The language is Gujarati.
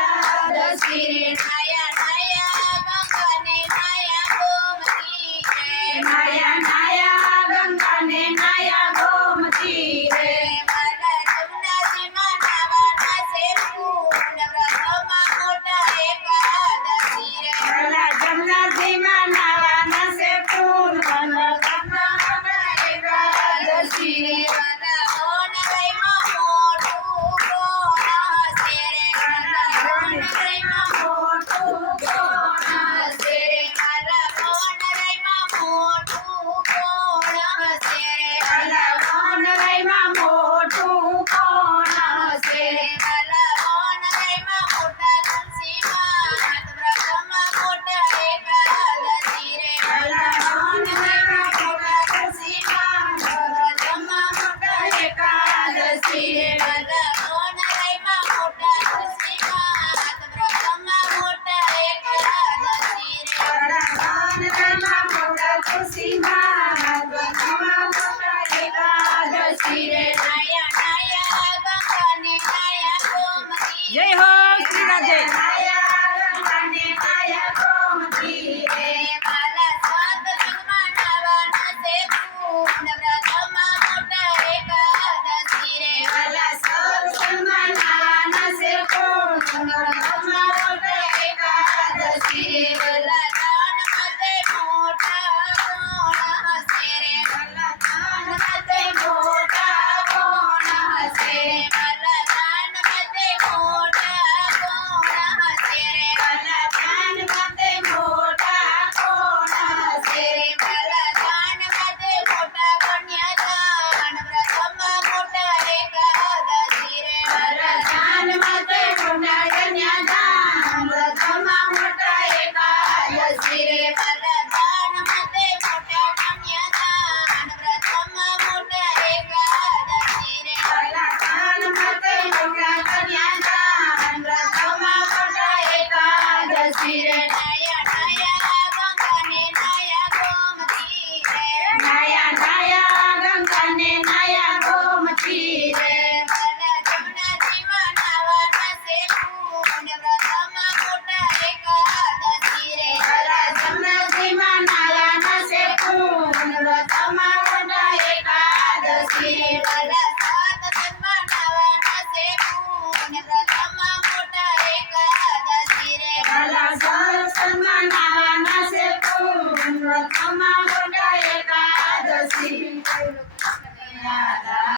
એકાદશી નાયા નાયા ગંગાને નાયા ગોમતી નાયા નાયા ગંગાને નાયા ગોમતી રે મારા જમનાજીમાં નાવાના છે પૂર્ણ વ્રતમાં મોટા એકાદશી રે મારા જમનાજીમાં નાવાના છે પૂર્ણ વ્રતમાં એકાદશી રે મારા મોનલયમાં મોટું કોણ હશે રે મારા મોનલયમાં મોટું કોણ હશે રે મારા મોનલયમાં મોટું કોણ હશે રે મારા મોનલયમાં મોટું કોણ હશે રે મારા મોનલયમાં મોટા તુલસીમાં વ્રતમાં મોટા એકાદશી રે મારા મોનલયમાં મોટા તુલસીમાં વ્રતમાં મોટા એકાદશી રે મારા મોનલયમાં મોટા તુલસીમાં વ્રતમાં મોટા એકાદશી રે મારા મોનલયમાં મોટા તુલસીમાં વ્રતમાં મોટા એકાદશી રે નાયા નાયા ગંગાને નાયા ગોમતી જય હો શ્રી રાધે.